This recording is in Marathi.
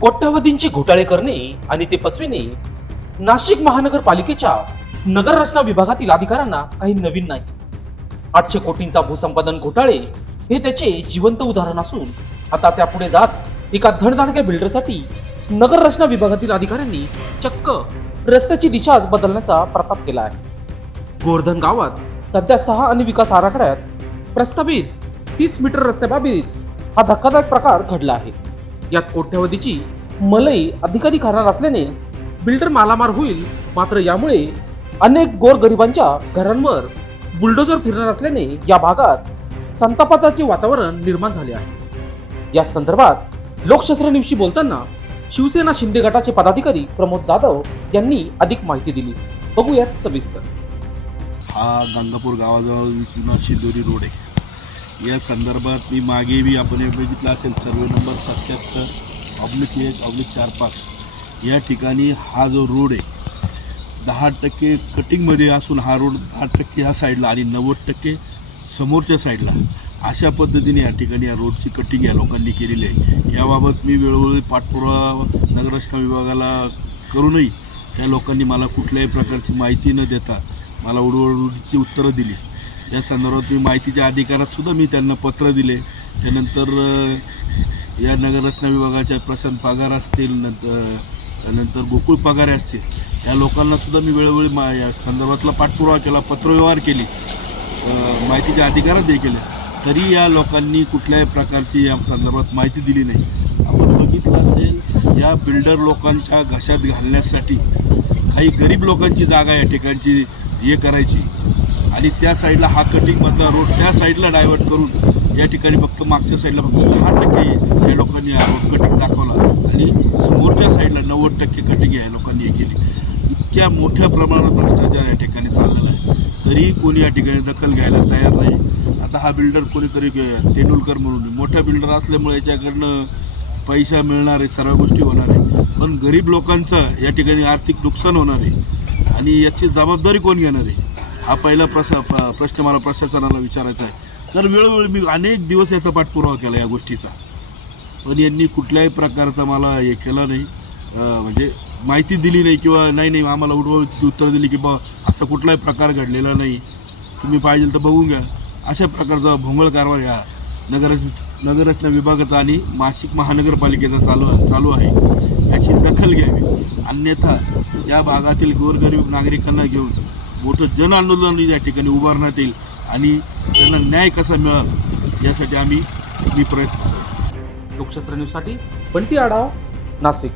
कोट्यावधींचे घोटाळे करणे आणि ते पचविणे नाशिक महानगरपालिकेच्या नगररचना विभागातील अधिकाऱ्यांना काही नवीन नाही. आठशे कोटींचा भूसंपादन घोटाळे हे त्याचे जिवंत उदाहरण असून आता त्यापुढे जात एका धडधाडक्या बिल्डरसाठी नगररचना विभागातील अधिकाऱ्यांनी चक्क रस्त्याची दिशाच बदलण्याचा प्रताप केला आहे. गोर्धन गावात सध्या सहा आणि विकास आराखड्यात प्रस्तावित तीस मीटर रस्त्याबाबतीत हा धक्कादायक प्रकार घडला आहे. यात कोट्यावधीची मलई अधिकारी खाणार असल्याने बिल्डर मालामार होईल. मात्र यामुळे अनेक गोरगरिबांच्या घरांवर बुलडोजर फिरणार असल्याने या भागात संतापाचे वातावरण निर्माण झाले आहे. या संदर्भात लोकशास्त्र बोलताना शिवसेना शिंदे गटाचे पदाधिकारी प्रमोद जाधव यांनी अधिक माहिती दिली. बघूयात सविस्तर. हा गंगापूर गावाजवळ शिदोरी रोड आहे. या संदर्भात मी मागे बी आपण बघितला बघितलं असेल सर्वे नंबर सत्याहत्तर ऑब्लिक एक ऑब्लिक चार पाच. या ठिकाणी हा जो रोड आहे दहा टक्के कटिंगमध्ये असून हा रोड दहा टक्के ह्या साईडला आणि नव्वद टक्के समोरच्या साईडला अशा पद्धतीने या ठिकाणी या रोडची कटिंग या लोकांनी केलेली आहे. याबाबत मी वेळोवेळी पाठपुरावा नगररचना विभागाला करूनही त्या लोकांनी मला कुठल्याही प्रकारची माहिती न देता मला उडवडची उत्तरं दिली. या संदर्भात मी माहितीच्या अधिकारात सुद्धा मी त्यांना पत्र दिले. त्यानंतर या नगररचना विभागाच्या प्रशांत पगार असतील नंतर नंतर गोकुळ पगारे असतील या लोकांना सुद्धा मी वेळोवेळी मा या संदर्भातला पाठपुरावा केला पत्रव्यवहार केली. माहितीच्या अधिकारात देखील तरी या लोकांनी कुठल्याही प्रकारची या संदर्भात माहिती दिली नाही. आपण बघितलं असेल या बिल्डर लोकांच्या घशात घालण्यासाठी काही गरीब लोकांची जागा या ठिकाणची हे करायची. आणि त्या साईडला हा कटिंगमधला रोड त्या साईडला डायव्हर्ट करून या ठिकाणी फक्त मागच्या साईडला फक्त दहा टक्के या लोकांनी हा रोड कटिंग दाखवला. आणि समोरच्या साईडला नव्वद टक्के कटिंग या लोकांनी हे केली. इतक्या मोठ्या प्रमाणात भ्रष्टाचार या ठिकाणी चाललेला आहे. तरी कोणी या ठिकाणी दखल घ्यायला तयार नाही. आता हा बिल्डर कोणीतरी तेंडुलकर म्हणून मोठा बिल्डर असल्यामुळे याच्याकडनं पैसा मिळणार आहे सर्व गोष्टी होणार आहे. पण गरीब लोकांचं या ठिकाणी आर्थिक नुकसान होणार आहे. आणि याची जबाबदारी कोण घेणार आहे? हा पहिला प्रश प्रश्न मला प्रशासनाला विचारायचा आहे. तर वेळोवेळी मी अनेक दिवस याचा पाठपुरावा केला या गोष्टीचा. पण यांनी कुठल्याही प्रकारचा मला हे केलं नाही. म्हणजे माहिती दिली नाही किंवा नाही नाही आम्हाला उडवाची उत्तर दिली की बा असा कुठलाही प्रकार घडलेला नाही. तुम्ही पाहिजे तर बघून घ्या. अशा प्रकारचा भोंगळ कारभार या नगर नगररचना विभागाचा आणि नाशिक महानगरपालिकेचा चालू चालू आहे. याची दखल घ्यावी. अन्यथा या भागातील गोरगरीब नागरिकांना घेऊन मोठं जन आंदोलन या ठिकाणी उभारण्यात येईल आणि त्यांना न्याय कसा मिळावा यासाठी आम्ही मी प्रयत्न करतो. लोकशास्त्र न्यूजसाठी बंटी आढाव नाशिक.